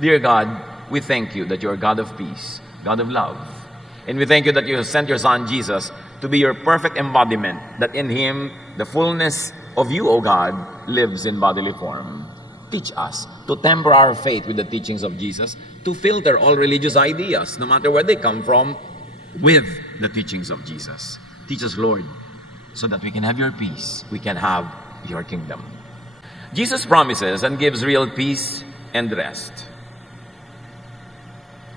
Dear God, we thank you that you are God of peace, God of love. And we thank you that you have sent your Son, Jesus, to be your perfect embodiment, that in Him, the fullness of you, O God, lives in bodily form. Teach us to temper our faith with the teachings of Jesus, to filter all religious ideas, no matter where they come from, with the teachings of Jesus. Teach us, Lord, so that we can have your peace, we can have your kingdom. Jesus promises and gives real peace and rest.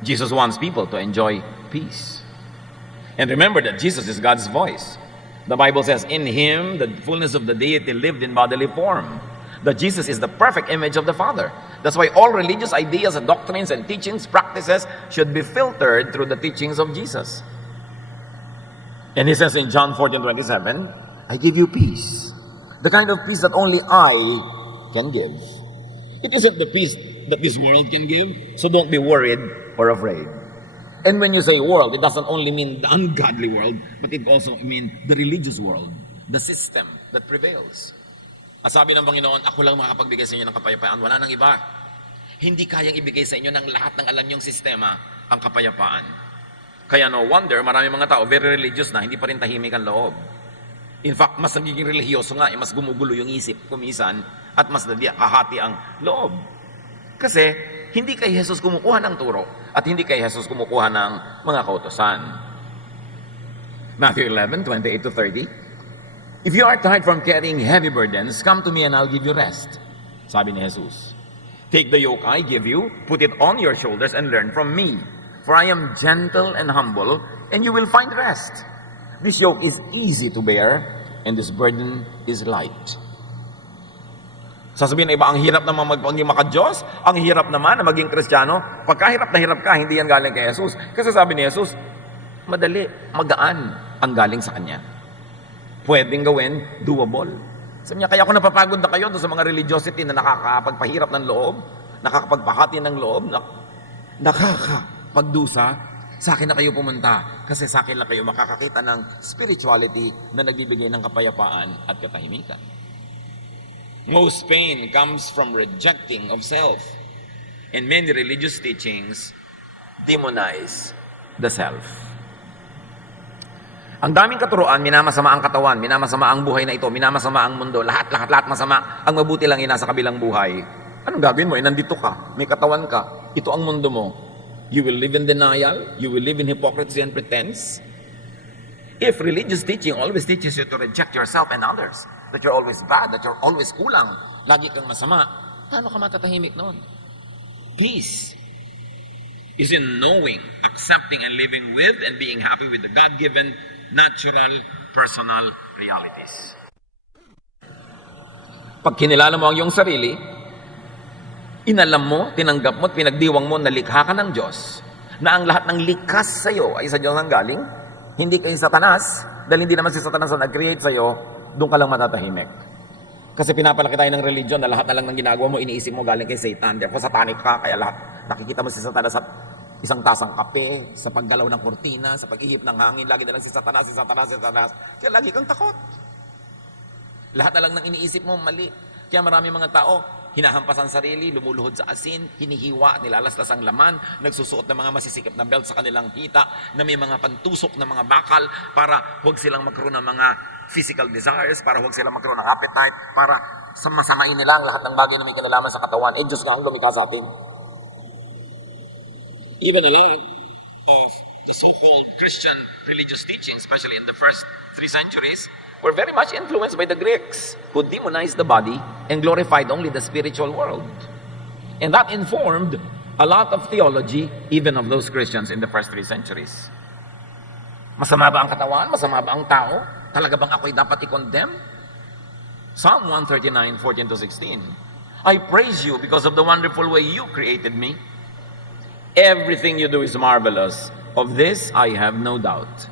Jesus wants people to enjoy peace. And remember that Jesus is God's voice. The Bible says, in Him, the fullness of the deity lived in bodily form. That Jesus is the perfect image of the Father. That's why all religious ideas and doctrines and teachings, practices should be filtered through the teachings of Jesus. And He says in John 14:27, I give you peace. The kind of peace that only I can give. It isn't the peace that this world can give, so don't be worried or afraid. And when you say world, it doesn't only mean the ungodly world, but it also means the religious world, the system that prevails. At sabi ng Panginoon, ako lang makapagbigay sa inyo ng kapayapaan, wala nang iba. Hindi kayang ibigay sa inyo ng lahat ng alam niyong sistema ang kapayapaan. Kaya no wonder, marami mga tao, very religious na, hindi pa rin tahimik ang loob. In fact, mas nagiging religyoso nga, mas gumugulo yung isip kumisan, at mas kahati ang loob. Kasi, hindi kay Jesus kumukuha ng turo, at hindi kay Jesus kumukuha ng mga kautosan. Matthew 11:28-30. If you are tired from carrying heavy burdens, come to me and I'll give you rest. Sabi ni Jesus. Take the yoke I give you, put it on your shoulders and learn from me. For I am gentle and humble, and you will find rest. This yoke is easy to bear, and this burden is light. Sasabihin na iba, ang hirap naman maging maka-Diyos, ang hirap naman na maging Kristiyano. Pagkahirap na hirap ka, hindi yan galing kay Jesus. Kasi sabi ni Jesus, madali, magaan ang galing sa Kanya. Pwedeng gawin, doable. Sabi niya, kaya ako napapagod na kayo sa mga religiosity na nakakapagpahirap ng loob, nakakapagpahati ng loob, nakakapagdusa, sa akin na kayo pumunta. Kasi sa akin lang kayo makakakita ng spirituality na nagbibigay ng kapayapaan at katahimikan. Most pain comes from rejecting of self. And many religious teachings demonize the self. Ang daming katuruan, minamasama ang katawan, minamasama ang buhay na ito, minamasama ang mundo, lahat masama. Ang mabuti lang ina sa kabilang buhay. Anong gagawin mo? Nandito ka, may katawan ka, ito ang mundo mo. You will live in denial, you will live in hypocrisy and pretense. If religious teaching always teaches you to reject yourself and others, that you're always bad, that you're always kulang, lagi kang masama, paano ka matatahimik noon? Peace is in knowing, accepting, and living with and being happy with the God-given natural, personal realities. Pag kinilala mo ang iyong sarili, inalam mo, tinanggap mo, at pinagdiwang mo na likha ka ng Diyos, na ang lahat ng likas sa iyo ay sa Diyos ang galing, hindi kay Satanas, dahil hindi naman si Satanas ang nag-create sa iyo, doon ka lang matatahimik. Kasi pinapalaki tayo ng religion na lahat na lang ng ginagawa mo, iniisip mo galing kay Satan. Therefore, satanic ka, kaya lahat. Nakikita mo si Satanas sa isang tasang kape, sa paggalaw ng kurtina, sa paghihip ng hangin, lagi na lang si Satanas. Kaya lagi kang takot. Lahat na lang ng iniisip mo, mali. Kaya marami mga tao, hinahampas ang sarili, lumuluhod sa asin, hinihiwa, nilalaslas ang laman, nagsusuot ng mga masisikip na belt sa kanilang hita, na may mga pantusok na mga bakal para huwag silang magkaroon ng mga physical desires, para huwag silang magkaroon ng appetite, para masamain nila ang lahat ng bagay na may kinalaman sa katawan. Diyos nga ang lumikha sa atin. Even a lot of the so-called Christian religious teachings, especially in the first 3 centuries, were very much influenced by the Greeks, who demonized the body and glorified only the spiritual world. And that informed a lot of theology, even of those Christians in the first 3 centuries. Masama ba ang katawan? Masama ba ang tao? Talaga bang ako'y dapat i-condemn? Psalm 139:14-16. I praise you because of the wonderful way you created me. Everything you do is marvelous. Of this I have no doubt.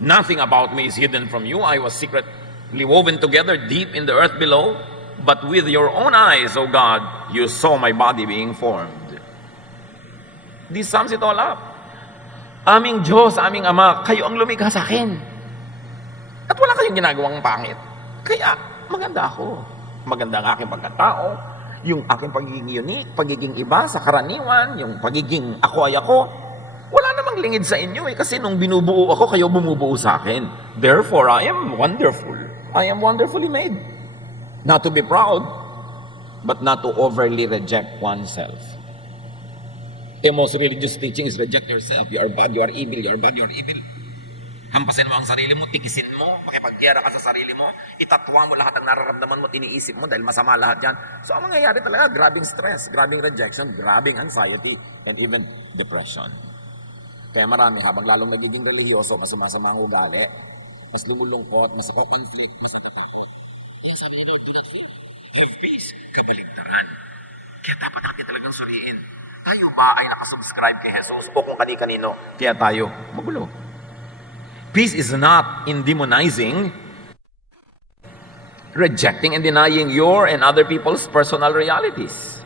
Nothing about me is hidden from you. I was secretly woven together deep in the earth below. But with your own eyes, O God, you saw my body being formed. This sums it all up. Aming Diyos, aming Ama, kayo ang lumikha sa akin. At wala kayong ginagawang pangit. Kaya maganda ako. Maganda ang aking pagkatao. yung aking pagiging unique, pagiging iba sa karaniwan, yung pagiging ako ay ako, wala namang lingid sa inyo eh, kasi nung binubuo ako, kayo bumubuo sa akin. Therefore, I am wonderful. I am wonderfully made. Not to be proud, but not to overly reject oneself. The most religious teaching is reject yourself. You are bad, you are evil, you are bad, you are evil. Hampasin mo ang sarili mo, tigisin mo, makipagyera ka sa sarili mo, itatwa mo lahat ng nararamdaman mo, tiniisip mo dahil masama lahat yan. So ang mangyayari talaga, grabing stress, grabing rejection, grabing anxiety, and even depression. Kaya marami, habang lalong nagiging religyoso, mas sumasama ang ugali, mas lumulungkot, mas conflict, mas natatakot. Kaya sabi ni Lord, do not fear. Have peace. Kabaligtaran. Kaya dapat natin talagang suriin. Tayo ba ay nakasubscribe kay Jesus o kung kani-kanino? Kaya tayo magulo. Peace is not in demonizing, rejecting and denying your and other people's personal realities.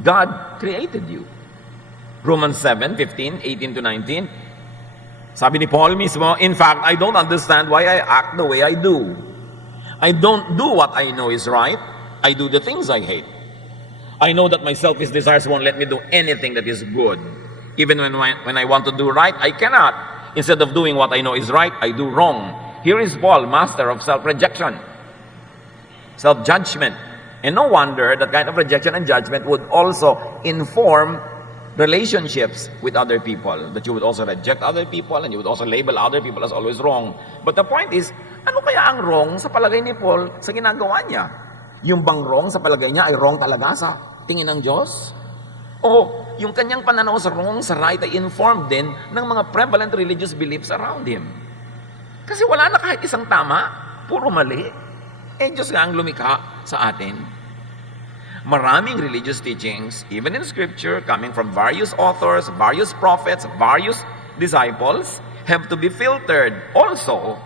God created you. Romans 7:15, 18 to 19. Sabi ni Paul mismo, in fact, I don't understand why I act the way I do. I don't do what I know is right. I do the things I hate. I know that my selfish desires won't let me do anything that is good. Even when I want to do right, I cannot. Instead of doing what I know is right, I do wrong. Here is Paul, master of self-rejection, self-judgment. And no wonder that kind of rejection and judgment would also inform relationships with other people. That you would also reject other people and you would also label other people as always wrong. But the point is, ano kaya ang wrong sa palagay ni Paul sa ginagawa niya? Yung bang wrong sa palagay niya ay wrong talaga sa tingin ng Diyos? O yung kanyang pananaw sa wrong, sa right ay informed din ng mga prevalent religious beliefs around him. Kasi wala na kahit isang tama, puro mali. Eh Diyos nga ang lumikha sa atin. Maraming religious teachings, even in Scripture, coming from various authors, various prophets, various disciples, have to be filtered also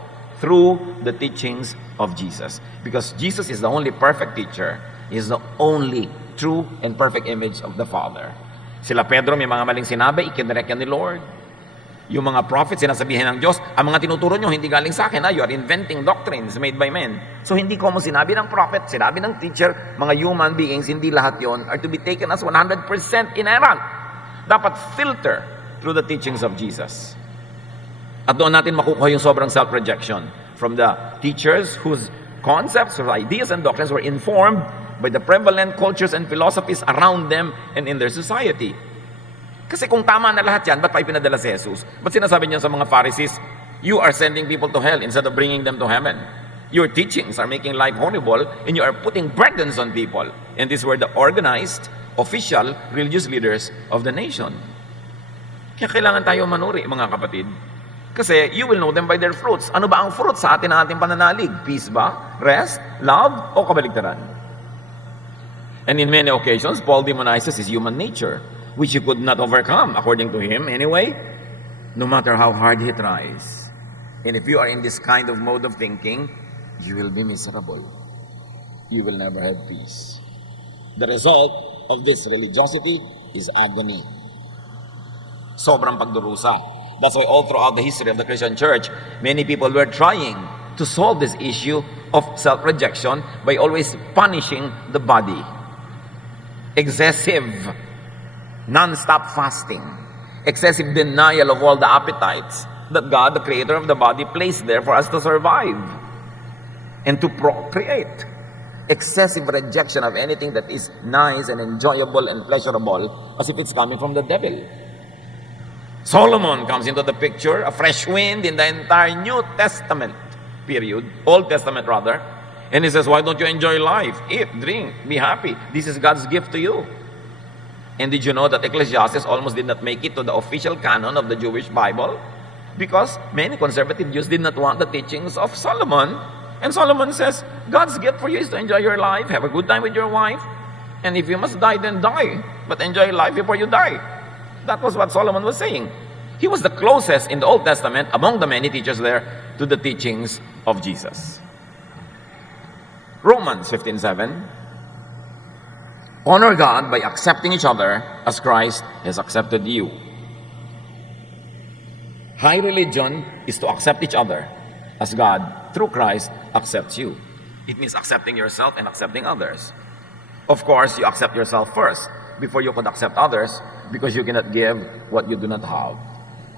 through the teachings of Jesus. Because Jesus is the only perfect teacher. He is the only true and perfect image of the Father. Sila Pedro, may mga maling sinabi, ikinrek yan ni Lord. Yung mga prophets, sinasabihin ng Diyos, ang mga tinuturo nyo, hindi galing sa akin, you are inventing doctrines made by men. So hindi ko mo sinabi ng prophet, sinabi ng teacher, mga human beings, hindi lahat yon are to be taken as 100% inerrant. Dapat filter through the teachings of Jesus. At doon natin makukuha yung sobrang self-rejection from the teachers whose concepts, whose ideas and doctrines were informed by the prevalent cultures and philosophies around them and in their society. Kasi kung tama na lahat yan, ba't pa ipinadala si Jesus? Ba't sinasabi niya sa mga Pharisees, you are sending people to hell instead of bringing them to heaven? Your teachings are making life horrible and you are putting burdens on people. And these were the organized, official, religious leaders of the nation. Kaya kailangan tayo manuri, mga kapatid. Kasi you will know them by their fruits. Ano ba ang fruit sa atin ng ating pananalig? Peace ba? Rest? Love? O kabaligtaran? And in many occasions, Paul demonizes his human nature, which he could not overcome, according to him anyway, no matter how hard he tries. And if you are in this kind of mode of thinking, you will be miserable. You will never have peace. The result of this religiosity is agony. Sobrang pagdurusa. That's why all throughout the history of the Christian church, many people were trying to solve this issue of self-rejection by always punishing the body. Excessive, non-stop fasting, excessive denial of all the appetites that God, the creator of the body, placed there for us to survive and to procreate. Excessive rejection of anything that is nice and enjoyable and pleasurable as if it's coming from the devil. Solomon comes into the picture, a fresh wind in the entire New Testament period, Old Testament rather, and he says, why don't you enjoy life? Eat, drink, be happy. This is God's gift to you. And did you know that Ecclesiastes almost did not make it to the official canon of the Jewish Bible? Because many conservative Jews did not want the teachings of Solomon. And Solomon says, God's gift for you is to enjoy your life, have a good time with your wife, and if you must die, then die. But enjoy life before you die. That was what Solomon was saying. He was the closest in the Old Testament, among the many teachers there, to the teachings of Jesus. Romans 15:7. Honor God by accepting each other as Christ has accepted you. High religion is to accept each other as God, through Christ, accepts you. It means accepting yourself and accepting others. Of course, you accept yourself first before you could accept others, because you cannot give what you do not have.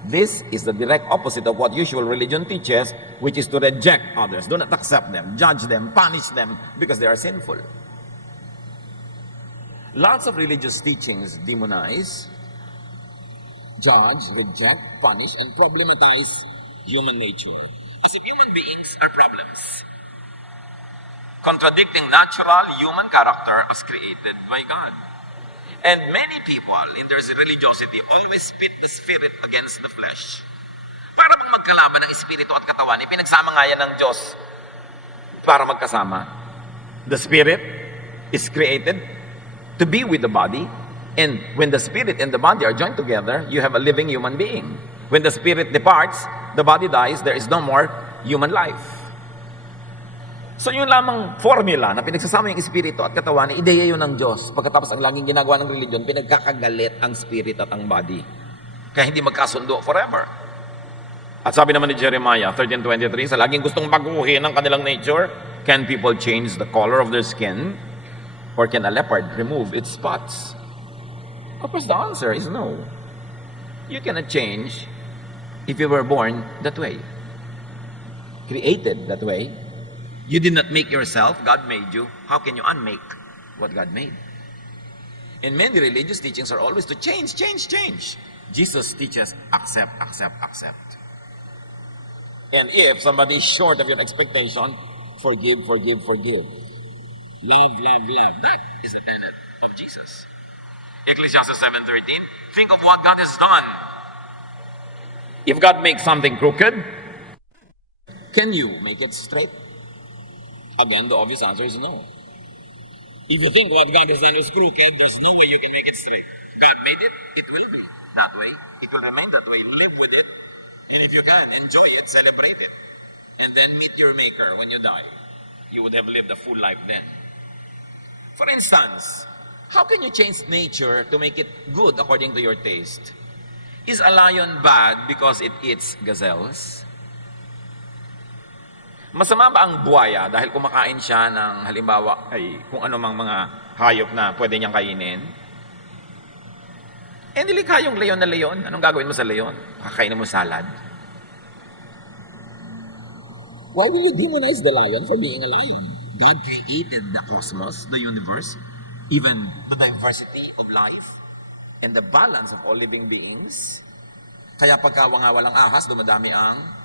This is the direct opposite of what usual religion teaches, which is to reject others. Do not accept them, judge them, punish them because they are sinful. Lots of religious teachings demonize, judge, reject, punish, and problematize human nature. As if human beings are problems, contradicting natural human character as created by God. And many people in their religiosity always pit the spirit against the flesh. Para bang magkalaban ng espiritu at katawan, ipinagsama nga yan ng Diyos para magkasama. The spirit is created to be with the body, and when the spirit and the body are joined together, you have a living human being. When the spirit departs, the body dies, there is no more human life. So yun lamang formula na pinagsasama yung espiritu at katawan, ideya yun ng Diyos. Pagkatapos ang laging ginagawa ng religion, pinagkakagalit ang spirit at ang body. Kaya hindi magkasundo forever. At sabi naman ni Jeremiah 13:23, sa laging gustong baguhin ang kanilang nature, can people change the color of their skin? Or can a leopard remove its spots? Of course, the answer is no. You cannot change if you were born that way. Created that way. You did not make yourself, God made you. How can you unmake what God made? And many religious teachings are always to change, change, change. Jesus teaches accept, accept, accept. And if somebody is short of your expectation, forgive, forgive, forgive. Love, love, love. That is the tenet of Jesus. Ecclesiastes 7:13, think of what God has done. If God makes something crooked, can you make it straight? Again, the obvious answer is no. If you think what God has done is crooked, there's no way you can make it straight. God made it, it will be that way. It will remain that way. Live with it. And if you can, enjoy it, celebrate it. And then meet your Maker when you die. You would have lived a full life then. For instance, how can you change nature to make it good according to your taste? Is a lion bad because it eats gazelles? Masama ba ang buwaya dahil kumakain siya ng halimbawa ay kung ano mang mga hayop na pwede niyang kainin? Eh, nilikha yung leon na leon. Anong gagawin mo sa leon? Kakainin mo salad? Why will you demonize the lion for being a lion? God created the cosmos, the universe, even the diversity of life, and the balance of all living beings. Kaya pagka walang ahas, dumadami ang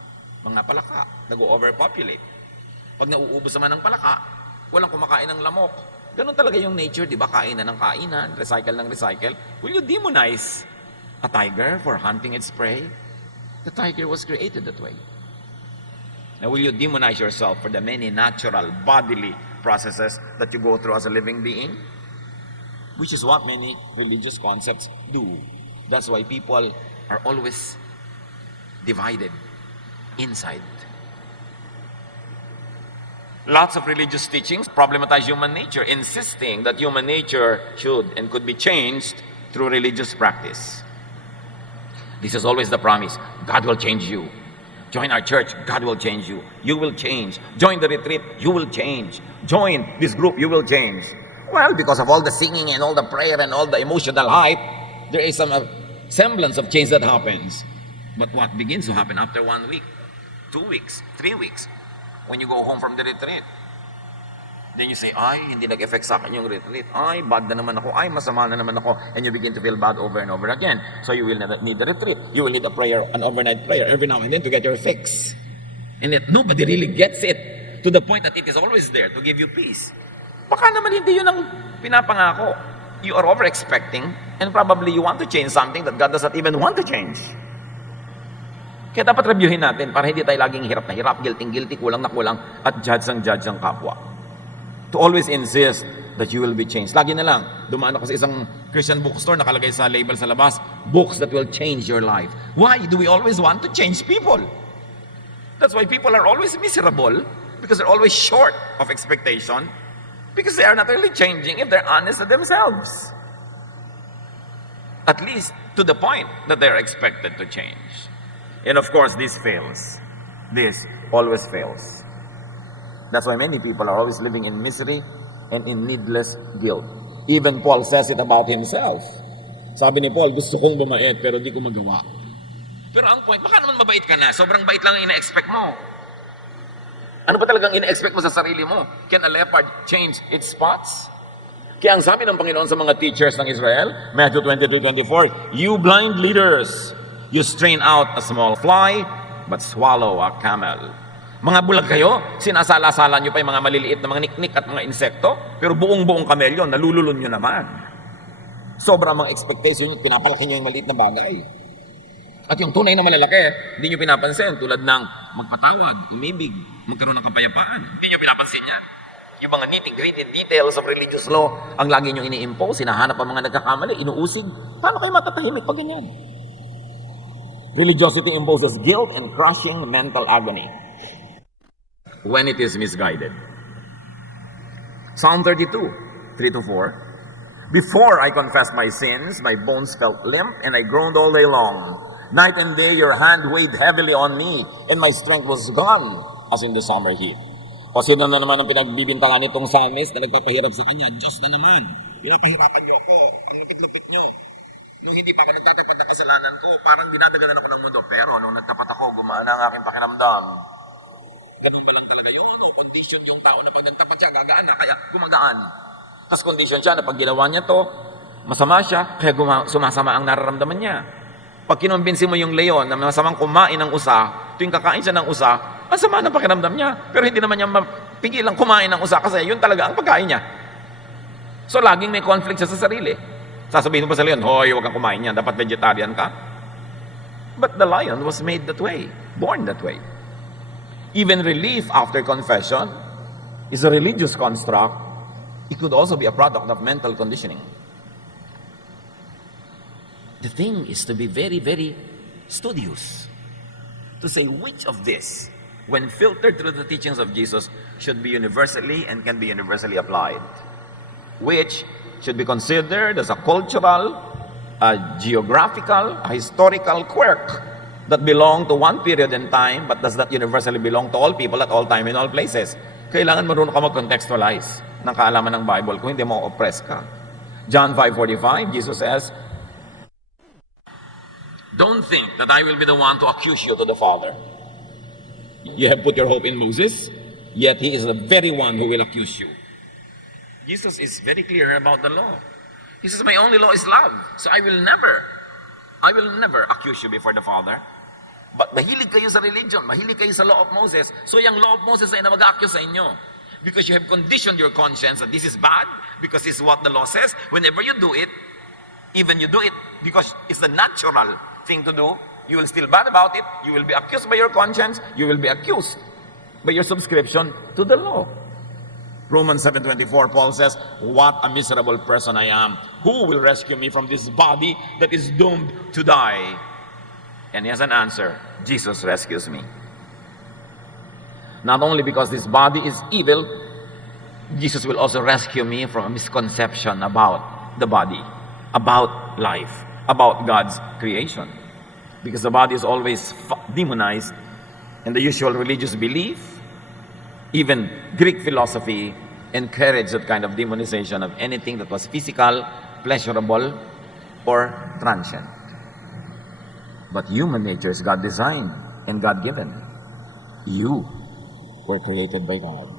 mga palaka, nag-overpopulate. Pag nauubos naman ng palaka, walang kumakain ng lamok. Ganun talaga yung nature, di ba? Kainan ng kainan, recycle ng recycle. Will you demonize a tiger for hunting its prey? The tiger was created that way. Now, will you demonize yourself for the many natural bodily processes that you go through as a living being? Which is what many religious concepts do. That's why people are always divided inside. Lots of religious teachings problematize human nature, insisting that human nature should and could be changed through religious practice. This is always the promise. God will change you. Join our church, God will change you. You will change. Join the retreat, you will change. Join this group, you will change. Well, because of all the singing and all the prayer and all the emotional hype, there is some semblance of change that happens. But what begins to happen after 1 week, 2 weeks, 3 weeks, when you go home from the retreat? Then you say, ay, hindi nag-effect sa akin yung retreat. Ay, bad na naman ako. Ay, masama na naman ako. And you begin to feel bad over and over again. So you will need the retreat. You will need a prayer, an overnight prayer every now and then to get your fix. And yet, nobody really gets it to the point that it is always there to give you peace. Baka naman hindi yun ang pinapangako. You are over-expecting and probably you want to change something that God does not even want to change. Kaya dapat reviewin natin para hindi tayo laging hirap na hirap, guilty, kulang na kulang, at judge ang kapwa. To always insist that you will be changed. Lagi na lang, dumaan ako sa isang Christian bookstore, nakalagay sa label sa labas, books that will change your life. Why do we always want to change people? That's why people are always miserable, because they're always short of expectation, because they are not really changing if they're honest with themselves. At least to the point that they're expected to change. And of course, this fails. This always fails. That's why many people are always living in misery and in needless guilt. Even Paul says it about himself. Sabi ni Paul, gusto kong bumait pero di ko magawa. Pero ang point, baka naman mabait ka na. Sobrang bait lang ang ina-expect mo. Ano ba talagang ina-expect mo sa sarili mo? Can a leopard change its spots? Kaya ang sabi ng Panginoon sa mga teachers ng Israel, Matthew 22:24, you blind leaders, you strain out a small fly, but swallow a camel. Mga bulag kayo, sinasala-sala nyo pa yung mga maliliit na mga niknik at mga insekto, pero buong-buong kamelyo, nalululun nyo naman. Sobrang mga expectation, pinapalaki nyo yung maliit na bagay. At yung tunay na malalaki, hindi nyo pinapansin, tulad ng magpatawad, umibig, magkaroon ng kapayapaan. Hindi nyo pinapansin yan. Yung mga nitty-gritty details of religious law, ang lagi nyo ini-impose, hinahanap ang mga nagkakamali, inuusig. Paano kayo matatahimik pag ganyan? Religiosity imposes guilt and crushing mental agony when it is misguided. Psalm 32, 3-4. Before I confessed my sins, my bones felt limp, and I groaned all day long. Night and day your hand weighed heavily on me, and my strength was gone as in the summer heat. O sino na naman ang pinagbibintangan nitong psalmist na nagpapahirap sa kanya? Diyos na naman. Pinapahirapan niyo ako. Ang lupit-lupit niyo. Nung hindi pa ako nagtatapat ng kasalanan ko, parang dinadagalan ako ng mundo. Pero nung nagtapat ako, gumaan ang aking pakiramdam. Ganun ba lang talaga yung condition yung tao na pag nagtapat siya, gagaan na, kaya gumagaan. Tapos condition siya na pag ginawa niya to, masama siya, kaya sumasama ang nararamdaman niya. Pag kinumbinsi mo yung leon na masamang kumain ng usa, tuwing kakain siya ng usa, ang sama ng pakiramdam niya. Pero hindi naman niya pigilang kumain ng usa kasi yun talaga ang pagkain niya. So laging may conflict siya sa sarili. Sasabihin mo pa sa leon, hoy, huwag kang kumain yan, dapat vegetarian ka. But the lion was made that way, born that way. Even relief after confession is a religious construct. It could also be a product of mental conditioning. The thing is to be very, very studious to say which of this, when filtered through the teachings of Jesus, should be universally and can be universally applied. Which should be considered as a cultural, a geographical, a historical quirk that belong to one period in time but does not universally belong to all people at all time in all places. Kailangan marunong ka mag-contextualize ng kaalaman ng Bible kung hindi mo oppress ka. John 5:45, Jesus says, don't think that I will be the one to accuse you to the Father. You have put your hope in Moses, yet he is the very one who will accuse you. Jesus is very clear about the law. He says, my only law is love. So I will never accuse you before the Father. But mahilig kayo sa religion, mahilig kayo sa law of Moses. So yung law of Moses ay na mag-accuse sa inyo. Because you have conditioned your conscience that this is bad, because this is what the law says. Whenever you do it, even you do it because it's the natural thing to do, you will still bad about it, you will be accused by your conscience, you will be accused by your subscription to the law. Romans 7:24, Paul says, what a miserable person I am. Who will rescue me from this body that is doomed to die? And he has an answer. Jesus rescues me. Not only because this body is evil, Jesus will also rescue me from a misconception about the body, about life, about God's creation. Because the body is always demonized, and the usual religious belief, even Greek philosophy, encouraged that kind of demonization of anything that was physical, pleasurable, or transient. But human nature is God designed and God given. You were created by God.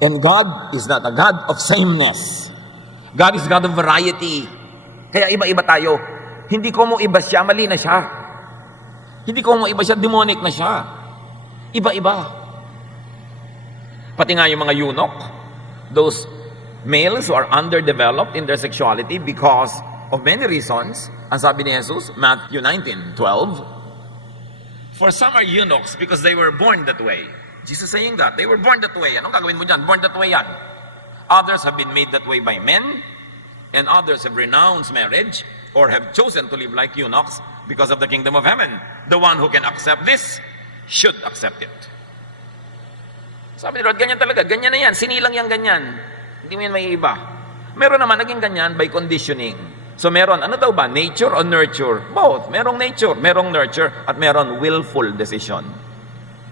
And God is not a God of sameness. God is God of variety. Kaya iba-iba tayo. Hindi ko mo iba siya, mali na siya. Hindi ko mo iba siya, demonic na siya. Iba-iba. Pati nga yung mga eunuch, those males who are underdeveloped in their sexuality because of many reasons. Ang sabi ni Jesus, Matthew 19:12, for some are eunuchs because they were born that way. Jesus saying that. They were born that way. Anong gagawin mo dyan? Born that way yan. Others have been made that way by men, and others have renounced marriage or have chosen to live like eunuchs because of the kingdom of heaven. The one who can accept this should accept it. Sabi ni Lord, ganyan talaga. Ganyan na yan. Sinilang yan ganyan. Hindi mo yan may iba. Meron naman naging ganyan by conditioning. So meron, ano daw ba? Nature or nurture? Both. Merong nature, merong nurture, at meron willful decision.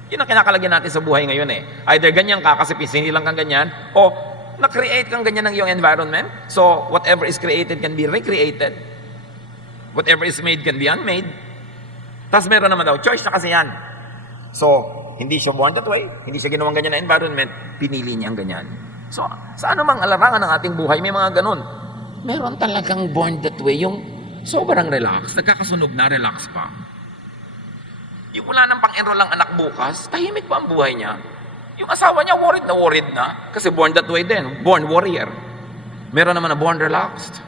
Yun ang kinakalagyan natin sa buhay ngayon eh. Either ganyan ka kasi sinilang kang ganyan, o Na-create kang ganyan ng iyong environment. So, whatever is created can be recreated. Whatever is made can be unmade. Tapos meron naman daw, choice na kasi yan. So, hindi siya born that way, hindi siya ginawang ganyan na environment, pinili niya ang ganyan. So, sa anumang alarangan ng ating buhay, may mga ganun. Meron talagang born that way, yung sobrang relax, nagkakasunog na, relax pa. Yung wala nang pang-enroll ang anak bukas, tahimik pa ang buhay niya. Yung asawa niya, worried na, kasi born that way din, born warrior. Meron naman na born relaxed.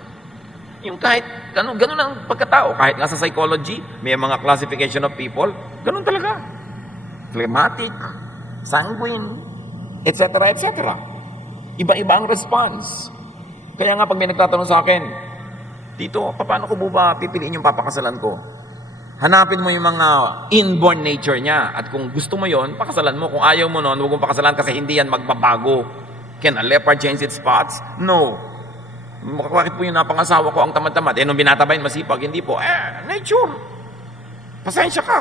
Yung kahit, ganun ang pagkatao, kahit nga sa psychology, may mga classification of people, ganun talaga. Phlegmatic, sanguine, etc., etc. Iba-iba ang response. Kaya nga pag may nagtatanong sa akin, Tito, paano ko ba pipiliin yung papakasalan ko? Hanapin mo yung mga inborn nature niya. At kung gusto mo yon, pakasalan mo. Kung ayaw mo nun, huwag mong pakasalan kasi hindi yan magbabago. Can a leopard change its spots? No. Bakit po yung napangasawa ko ang tamad-tamad? Nung binatabayin masipag, hindi po. Nature. Pasensya ka.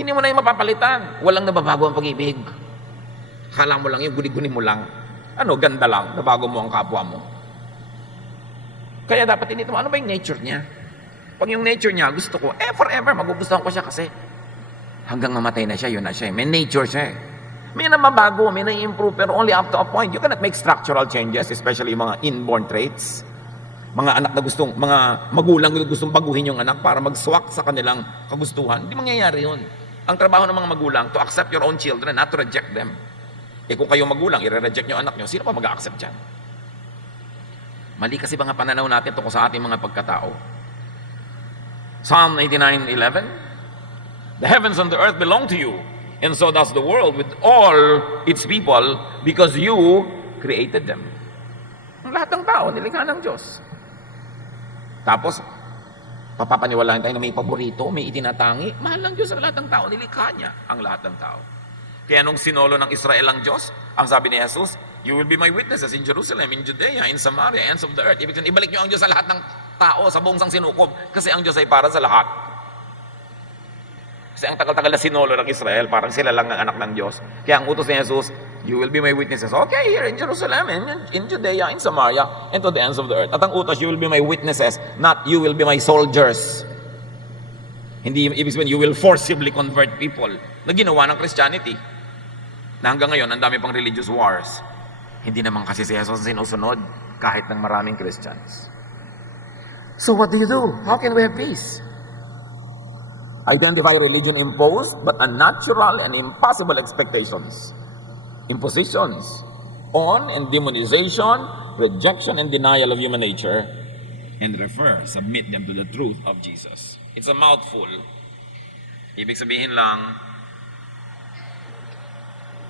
Hindi mo na yung mapapalitan. Walang nababago ang pag-ibig. Akala mo lang yung guni-guni mo lang. Ganda lang. Nabago mo ang kapwa mo. Kaya dapat inito mo, ano ba yung nature niya? Pag yung nature niya, gusto ko, forever, magugustuhan ko siya kasi hanggang mamatay na siya, yun na siya. May nature siya. May na mabago, may na-improve, pero only up to a point. You cannot make structural changes, especially yung mga inborn traits. Mga anak na mga magulang na gustong baguhin yung anak para mag-swak sa kanilang kagustuhan. Hindi mangyayari yun. Ang trabaho ng mga magulang, to accept your own children, not to reject them. Kung kayo magulang, i-reject nyo anak nyo, sino pa mag-accept yan? Mali kasi mga pananaw natin tungkol sa ating mga pagkatao. Psalm 89:11, the heavens and the earth belong to you, and so does the world with all its people, because you created them. Ang lahat ng tao, nilikha ng Diyos. Tapos, papapaniwalaan tayo na may paborito, may itinatangi. Mahal ng Diyos ang lahat ng tao, nilikha niya ang lahat ng tao. Kaya nung sinolo ng Israel ang Diyos, ang sabi ni Jesus, you will be my witnesses in Jerusalem, in Judea, in Samaria, ends of the earth. Ibig sabihin, ibalik niyo ang Diyos sa lahat ng tao, sa buong sinukob, kasi ang Diyos ay para sa lahat. Kasi ang tagal-tagal na sinolo ng Israel, parang sila lang ang anak ng Diyos. Kaya ang utos ni Jesus, you will be my witnesses. Okay, here in Jerusalem, in Judea, in Samaria, and to the ends of the earth. At ang utos, you will be my witnesses, not you will be my soldiers. Hindi ibig sabihin, you will forcibly convert people na ginawa ng Christianity. Na hanggang ngayon, ang dami pang religious wars. Hindi naman kasi si Jesus sinusunod kahit ng maraming Christians. So what do? How can we have peace? Identify religion imposed, but unnatural and impossible expectations. Impositions on and demonization, rejection and denial of human nature, and submit them to the truth of Jesus. It's a mouthful. Ibig sabihin lang,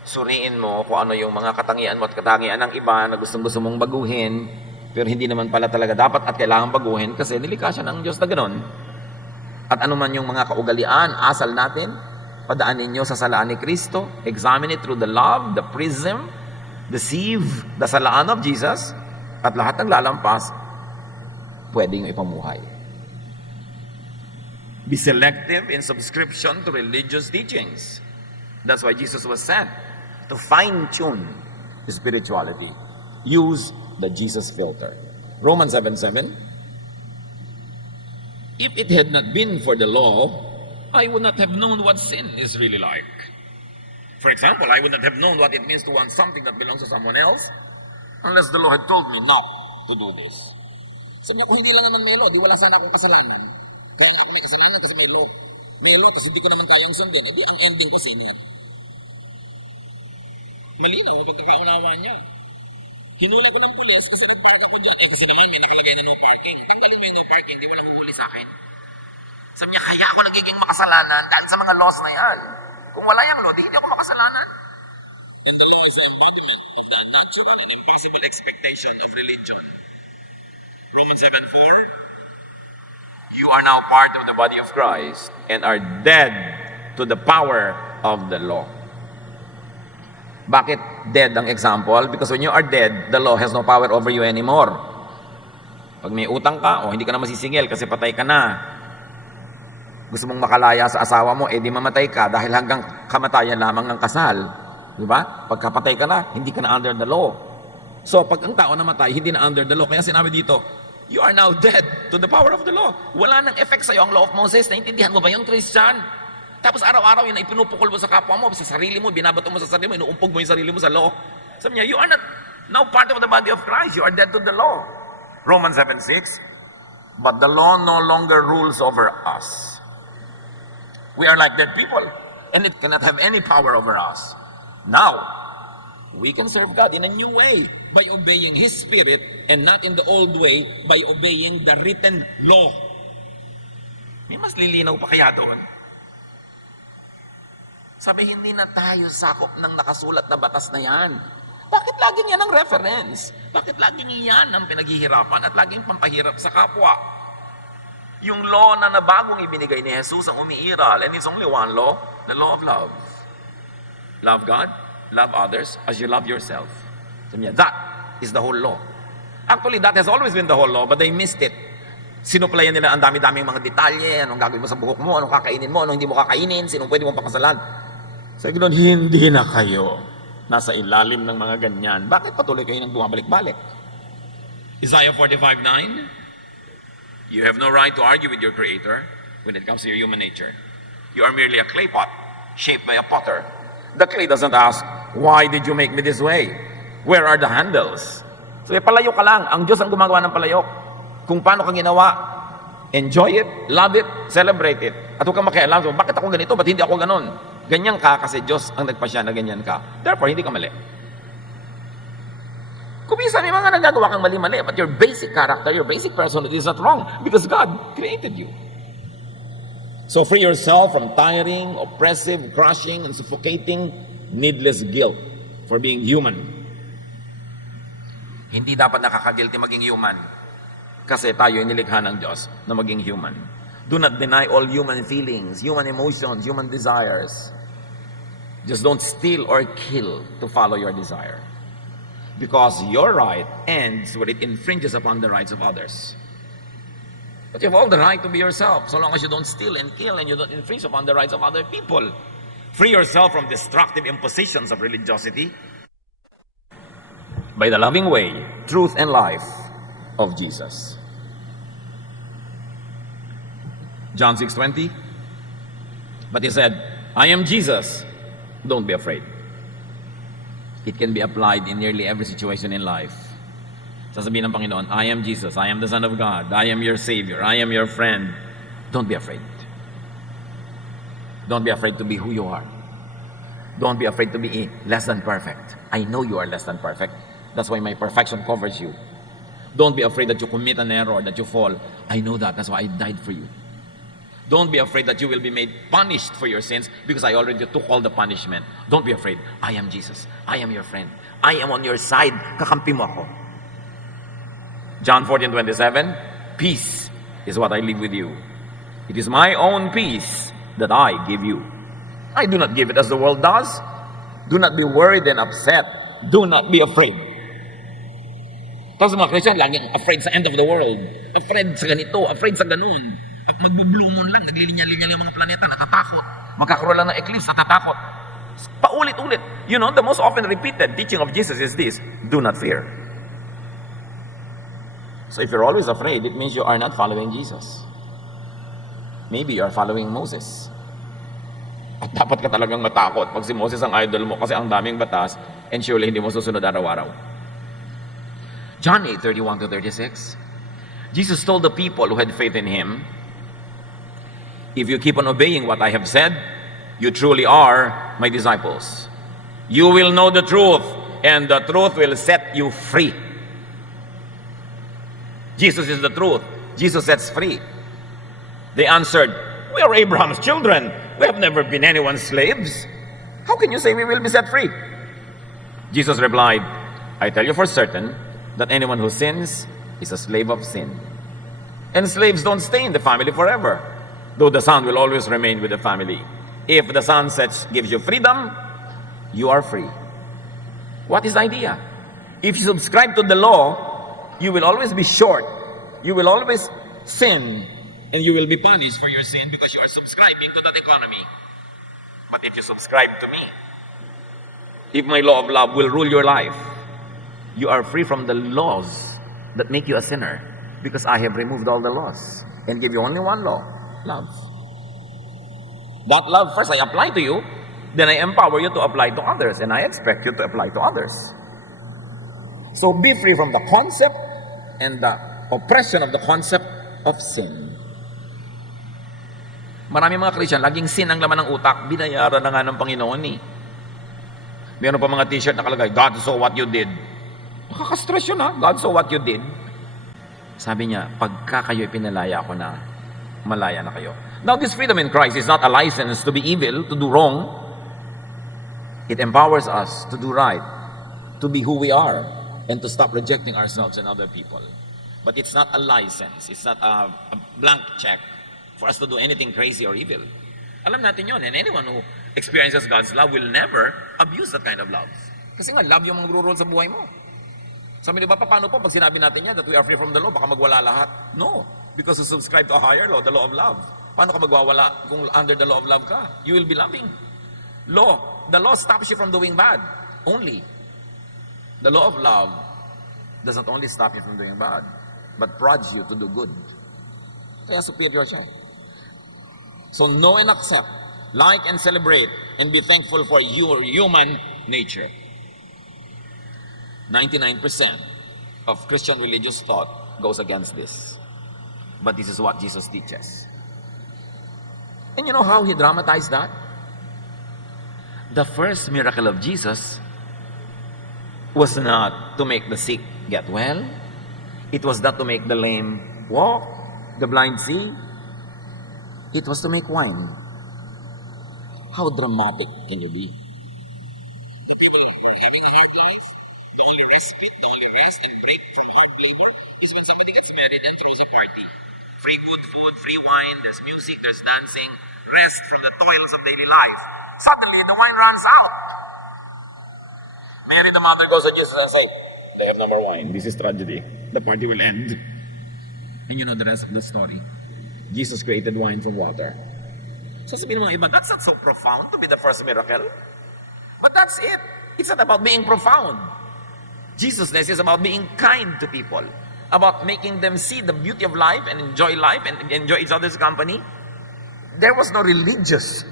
suriin mo kung ano yung mga katangian mo at katangian ng iba na gustong-gusto mong baguhin, pero hindi naman pala talaga dapat at kailangan baguhin kasi nilikha siya ng Diyos na gano'n. At ano man yung mga kaugalian, asal natin, padaanin nyo sa salaan ni Kristo, examine it through the love, the prism, the sieve, the salaan of Jesus, at lahat ng lalampas, pwede nyo ipamuhay. Be selective in subscription to religious teachings. That's why Jesus was sent, to fine-tune spirituality. Use the Jesus filter. Romans 7:7. If it had not been for the law, I would not have known what sin is really like. For example, I would not have known what it means to want something that belongs to someone else unless the law had told me not to do this. Sabi niya, kung hindi lang naman may law, di wala sana akong kasalanan. Kaya nga ako may kasalanan kasi may law. May law, tapos hindi ko naman kayang sundin. Edi ang ending ko sin. Malinaw ang pagkakaunawa niya. Hinula ko ng pulis kasi nag-park ako doon. Kasi naman may nakalagay na no parking. Tanggalin mo yung no parking, di wala huli sa akin. Sabi niya, kaya ako nagiging makasalanan dahil sa mga laws na yan. Kung wala yung law, di hindi ako makasalanan. And the law is the embodiment of the natural and impossible expectation of religion. Romans 7:4. You are now part of the body of Christ and are dead to the power of the law. Bakit dead ang example? Because when you are dead, the law has no power over you anymore. Pag may utang ka, hindi ka na masisingil kasi patay ka na. Gusto mong makalaya sa asawa mo, di mamatay ka dahil hanggang kamatayan lamang ng kasal. Di ba? Pagkapatay ka na, hindi ka na under the law. So, pag ang tao namatay, hindi na under the law. Kaya sinabi dito, you are now dead to the power of the law. Wala nang effect sa'yo ang law of Moses. Naintindihan mo ba yung Christian? Tapos araw-araw yun, ipinupukol mo sa kapwa mo, sa sarili mo, binabato mo sa sarili mo, inuumpog mo yung sarili mo sa law. Sabi niya, you are not now part of the body of Christ. You are dead to the law. Romans 7:6. But the law no longer rules over us. We are like dead people, and it cannot have any power over us. Now, we can serve God in a new way by obeying His Spirit and not in the old way by obeying the written law. May mas lilinaw pa kaya doon? Sabi, hindi na tayo sakop ng nakasulat na batas na yan. Bakit laging yan ang reference? Bakit laging yan ang pinaghihirapan at laging pampahirap sa kapwa? Yung law na nabagong ibinigay ni Jesus ang umiiral, and it's only one law, the law of love. Love God, love others as you love yourself. Sabi niya, that is the whole law. Actually, that has always been the whole law, but they missed it. Sinuplayan nila ang dami-daming mga detalye, anong gagawin mo sa buhok mo, anong kakainin mo, anong hindi mo kakainin, sinong pwede mong pakasalan. Sabi ko doon, hindi na kayo nasa ilalim ng mga ganyan. Bakit patuloy kayo nang bumabalik-balik? Isaiah 45:9. You have no right to argue with your Creator when it comes to your human nature. You are merely a clay pot, shaped by a potter. The clay doesn't ask, why did you make me this way? Where are the handles? So, palayo ka lang. Ang Diyos ang gumagawa ng palayok. Kung paano ka ginawa, enjoy it, love it, celebrate it. At huwag kang makialam. So, bakit ako ganito? Ba't hindi ako ganon? Ganyan ka kasi Diyos ang nagpasya na ganyan ka. Therefore, hindi ka mali. Kung minsan may mga nagagawa kang mali-mali, but your basic character, your basic personality is not wrong because God created you. So free yourself from tiring, oppressive, crushing, and suffocating, needless guilt for being human. Hindi dapat nakaka-guilty maging human kasi tayo ay nilikha ng Diyos na maging human. Do not deny all human feelings, human emotions, human desires. Just don't steal or kill to follow your desire. Because your right ends when it infringes upon the rights of others. But you have all the right to be yourself, so long as you don't steal and kill and you don't infringe upon the rights of other people. Free yourself from destructive impositions of religiosity by the loving way, truth, and life of Jesus. John 6:20. But he said, I am Jesus. Don't be afraid. It can be applied in nearly every situation in life. Sasabihin ng Panginoon, I am Jesus. I am the Son of God. I am your Savior. I am your friend. Don't be afraid. Don't be afraid to be who you are. Don't be afraid to be less than perfect. I know you are less than perfect. That's why my perfection covers you. Don't be afraid that you commit an error, that you fall. I know that. That's why I died for you. Don't be afraid that you will be made punished for your sins because I already took all the punishment. Don't be afraid. I am Jesus. I am your friend. I am on your side. Kakampi mo ako. John 14:27. Peace is what I leave with you. It is my own peace that I give you. I do not give it as the world does. Do not be worried and upset. Do not be afraid. Tapos mga Christian, laging afraid sa end of the world. Afraid sa ganito, afraid sa ganun. At magbublumon lang, naglilinya-linya lang mga planeta, natatakot. Magkakaroon lang ng eclipse, natatakot. Paulit-ulit. You know, the most often repeated teaching of Jesus is this, do not fear. So if you're always afraid, it means you are not following Jesus. Maybe you are following Moses. At dapat ka talagang matakot pag si Moses ang idol mo kasi ang daming batas and surely hindi mo susunod araw-araw. John 8:31-36. Jesus told the people who had faith in Him, if you keep on obeying what I have said, you truly are my disciples. You will know the truth, and the truth will set you free. Jesus is the truth. Jesus sets free. They answered, we are Abraham's children. We have never been anyone's slaves. How can you say we will be set free? Jesus replied, I tell you for certain that anyone who sins is a slave of sin. And slaves don't stay in the family forever, though the son will always remain with the family. If the son gives you freedom, you are free. What is the idea? If you subscribe to the law, you will always be short. You will always sin, and you will be punished for your sin because you are subscribing to that economy. But if you subscribe to me, if my law of love will rule your life, you are free from the laws that make you a sinner, because I have removed all the laws and give you only one law, love. That love first I apply to you, then I empower you to apply to others, and I expect you to apply to others. So be free from the concept and the oppression of the concept of sin. Marami mga Christian, laging sin ang laman ng utak, binayaran na nga ng Panginoon eh. Meron pa mga t-shirt nakalagay, God saw what you did. Makaka-stress yun ha, God saw what you did. Sabi niya, pagka kayo'y pinalaya ko na, malaya na kayo. Now, this freedom in Christ is not a license to be evil, to do wrong. It empowers us to do right, to be who we are, and to stop rejecting ourselves and other people. But it's not a license. It's not a blank check for us to do anything crazy or evil. Alam natin yun, and anyone who experiences God's love will never abuse that kind of love. Kasi nga, love yung magro-roll sa buhay mo. Sabi niyo ba, paano po pag sinabi natin yan that we are free from the law, baka magwala lahat? No, because you subscribe to a higher law, the law of love. Paano ka magwawala kung under the law of love ka? You will be loving. The law stops you from doing bad, only. The law of love does not only stop you from doing bad, but prods you to do good. Kaya superior siya. So know and accept, like and celebrate, and be thankful for your human nature. 99% of Christian religious thought goes against this. But this is what Jesus teaches. And you know how he dramatized that? The first miracle of Jesus was not to make the sick get well. It was not to make the lame walk, the blind see. It was to make wine. How dramatic can you be? The people were having a hard life. The only respite, the only rest and break from hard labor is when somebody gets married and throws a party. Free good food, free wine, there's music, there's dancing, rest from the toils of daily life. Suddenly, the wine runs out. Mary, the mother, goes to Jesus and say, they have no more wine. This is tragedy. The party will end. And you know the rest of the story. Jesus created wine from water. So sabihin ng mga iba, that's not so profound to be the first miracle. But that's it. It's not about being profound. Jesusness is about being kind to people, about making them see the beauty of life and enjoy each other's company. There was no religious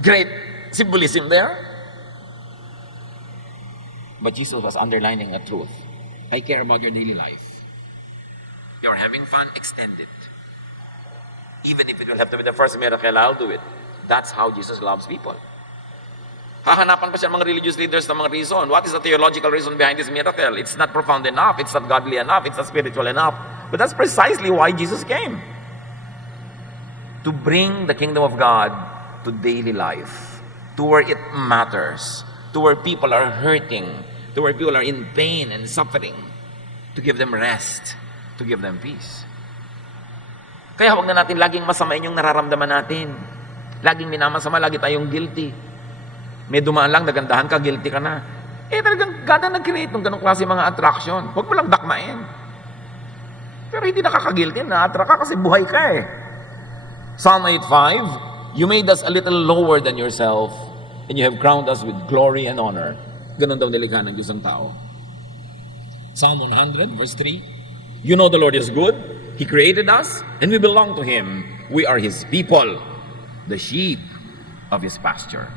great symbolism there. But Jesus was underlining a truth. I care about your daily life. You're having fun, extend it. Even if it will have to be the first miracle, I'll do it. That's how Jesus loves people. Hahanapan pa siya ng mga religious leaders ng mga reason. What is the theological reason behind this miracle? It's not profound enough. It's not godly enough. It's not spiritual enough. But that's precisely why Jesus came. To bring the kingdom of God to daily life. To where it matters. To where people are hurting. To where people are in pain and suffering. To give them rest. To give them peace. Kaya huwag na natin laging masamain yung nararamdaman natin. Laging minamasama, lagi tayong guilty. May dumaan lang, nagandahan ka, guilty ka na. Talagang God ang nag-create ng ganong klase mga attraction. Huwag mo lang dakmain. Pero hindi nakaka-guilty, na-attract ka kasi buhay ka eh. Psalm 8:5, you made us a little lower than yourself, and you have crowned us with glory and honor. Ganon daw nilikha ng Diyos ang tao. Psalm 100, verse 3, you know the Lord is good. He created us, and we belong to Him. We are His people, the sheep of His pasture.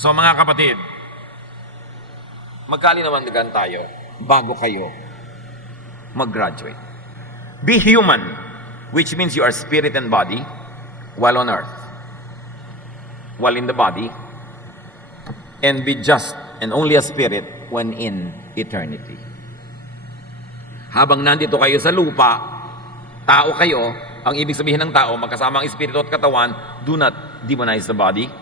So mga kapatid, magkalinawangan tayo bago kayo mag-graduate. Be human, which means you are spirit and body while on earth, while in the body, and be just and only a spirit when in eternity. Habang nandito kayo sa lupa, tao kayo, ang ibig sabihin ng tao, magkasama ang espiritu at katawan, do not demonize the body.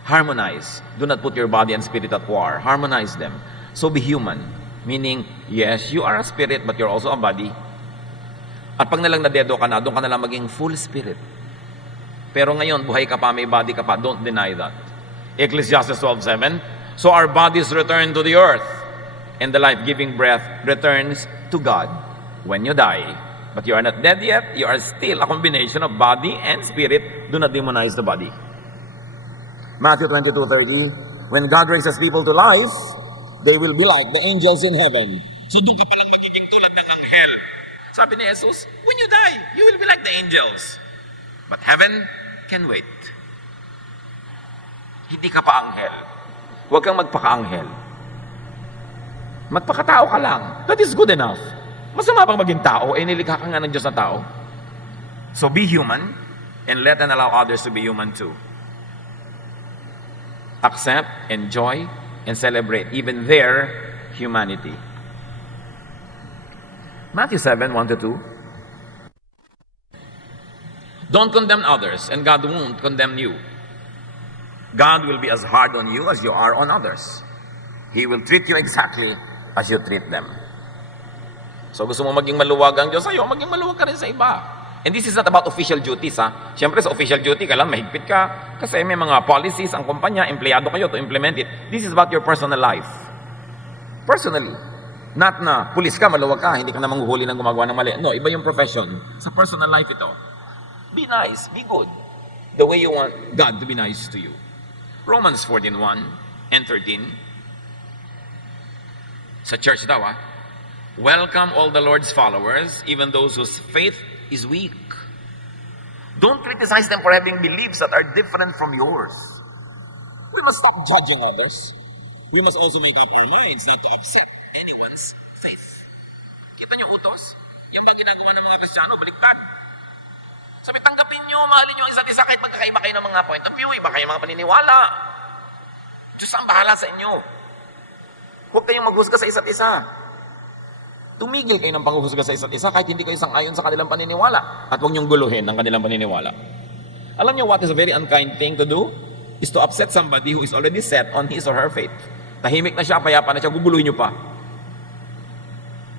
Harmonize. Do not put your body and spirit at war. Harmonize them. So be human. Meaning, yes, you are a spirit, but you're also a body. At pag nalang nadedo ka na, doon ka nalang maging full spirit. Pero ngayon, buhay ka pa, may body ka pa. Don't deny that. Ecclesiastes 12:7, so our bodies return to the earth, and the life-giving breath returns to God when you die. But you are not dead yet. You are still a combination of body and spirit. Do not demonize the body. Matthew 22:30, When God raises people to life, they will be like the angels in heaven. So doon ka palang magiging tulad ng anghel. Sabi ni Jesus, when you die, you will be like the angels. But heaven can wait. Hindi ka pa anghel. Huwag kang magpaka-anghel. Magpakatao ka lang. That is good enough. Masama bang maging tao? Nilikha ka nga ng Diyos na tao. So be human and let and allow others to be human too. Accept, enjoy, and celebrate even their humanity. Matthew 7, 1-2. Don't condemn others, and God won't condemn you. God will be as hard on you as you are on others. He will treat you exactly as you treat them. So gusto mo maging maluwag ang Diyos sa'yo, maging maluwag ka rin sa iba. And this is not about official duties, ha? Siyempre sa official duty, kailangan mahigpit ka kasi may mga policies ang kumpanya, empleyado kayo to implement it. This is about your personal life. Personally. Not na pulis ka, maluwag ka, hindi ka na manghuhuli ng gumagawa ng mali. No, iba yung profession. Sa personal life ito. Be nice, be good. The way you want God to be nice to you. Romans 14:1 and 13. Sa church daw, ha? Welcome all the Lord's followers, even those whose faith is weak. Don't criticize them for having beliefs that are different from yours. We must stop judging others. We must also make up our minds not to upset anyone's faith. Kita niyo utos? Yung pag ginagawa ng mga Kristiyano, baliktad. Sabi, tanggapin niyo, mahalin niyo ang isa't isa kahit magkakaiba kayo ng mga point of view, iba kayo mga paniniwala. Diyos ang bahala sa inyo. Huwag kayong maghusga sa isa't isa. Tumigil kayo ng panghuhusga sa isa't isa kahit hindi kayo sang-ayon sa kanilang paniniwala. At huwag niyong guluhin ang kanilang paniniwala. Alam niyo what is a very unkind thing to do? Is to upset somebody who is already set on his or her faith. Tahimik na siya, payapa na siya, guguluhin niyo pa.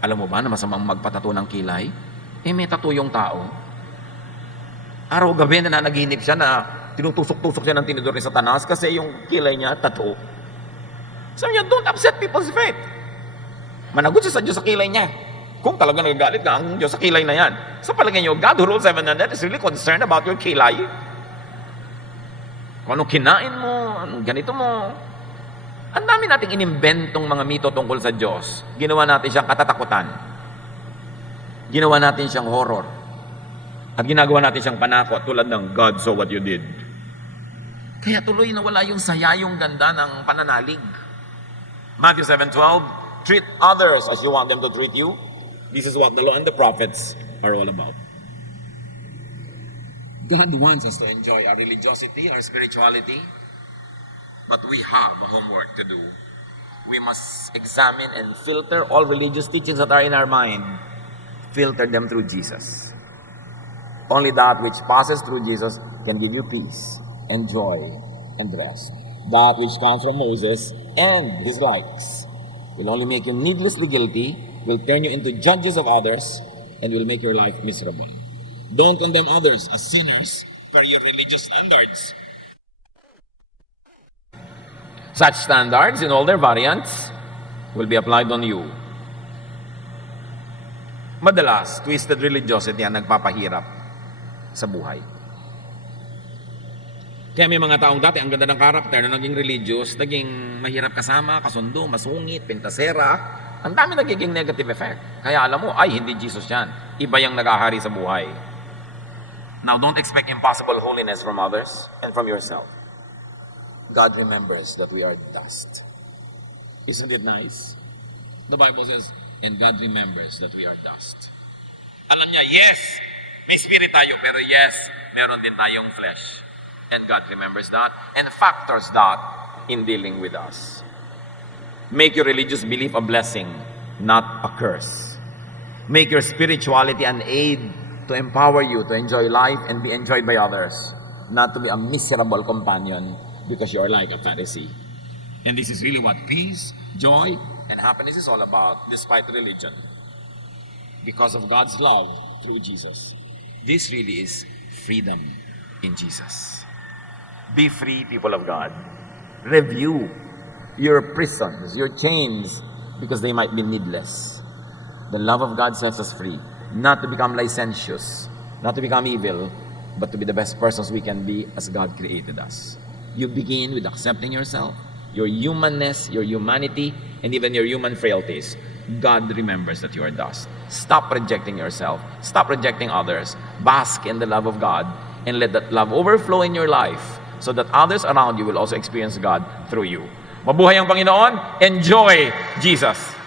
Alam mo ba na masamang magpatato ng kilay? May tattoo yung tao. Araw-gabi na nanaginip siya na tinutusok-tusok siya ng tinidor ni Satanas kasi yung kilay niya, tattoo. Sabi niya, don't upset people's faith. Managot siya sa Diyos sa kilay niya. Kung talaga nagagalit ka ang Diyos sa kilay na yan. Sa palagay niyo, God who rules heaven and earth is really concerned about your kilay. Kung anong kinain mo, anong ganito mo. Ang dami nating inimbentong mga mito tungkol sa Diyos. Ginawa natin siyang katatakutan. Ginawa natin siyang horror. At ginagawa natin siyang panakot tulad ng God saw what you did. Kaya tuloy na wala yung saya, yung ganda ng pananalig. Matthew 7:12, treat others as you want them to treat you. This is what the law and the prophets are all about. God wants us to enjoy our religiosity, our spirituality, but we have a homework to do. We must examine and filter all religious teachings that are in our mind. Filter them through Jesus. Only that which passes through Jesus can give you peace and joy and rest. That which comes from Moses and his likes will only make you needlessly guilty, will turn you into judges of others, and will make your life miserable. Don't condemn others as sinners per your religious standards. Such standards, in all their variants, will be applied on you. Madalas, twisted religiosity ang nagpapahirap sa buhay. Kaya may mga taong dati, ang ganda ng karakter na naging religious, naging mahirap kasama, kasundo, masungit, pintasera. Ang dami nagiging negative effect. Kaya alam mo, ay, hindi Jesus yan. Iba yung nag-ahari sa buhay. Now, don't expect impossible holiness from others and from yourself. God remembers that we are dust. Isn't it nice? The Bible says, and God remembers that we are dust. Alam niya, yes, may spirit tayo, pero yes, meron din tayong flesh. And God remembers that and factors that in dealing with us. Make your religious belief a blessing, not a curse. Make your spirituality an aid to empower you to enjoy life and be enjoyed by others, not to be a miserable companion because you are like a Pharisee. And this is really what peace, joy, and happiness is all about, despite religion. Because of God's love through Jesus. This really is freedom in Jesus. Be free, people of God. Review your prisons, your chains, because they might be needless. The love of God sets us free, not to become licentious, not to become evil, but to be the best persons we can be as God created us. You begin with accepting yourself, your humanness, your humanity, and even your human frailties, God remembers that you are dust. Stop rejecting yourself. Stop rejecting others. Bask in the love of God and let that love overflow in your life so that others around you will also experience God through you. Mabuhay ang Panginoon. Enjoy Jesus.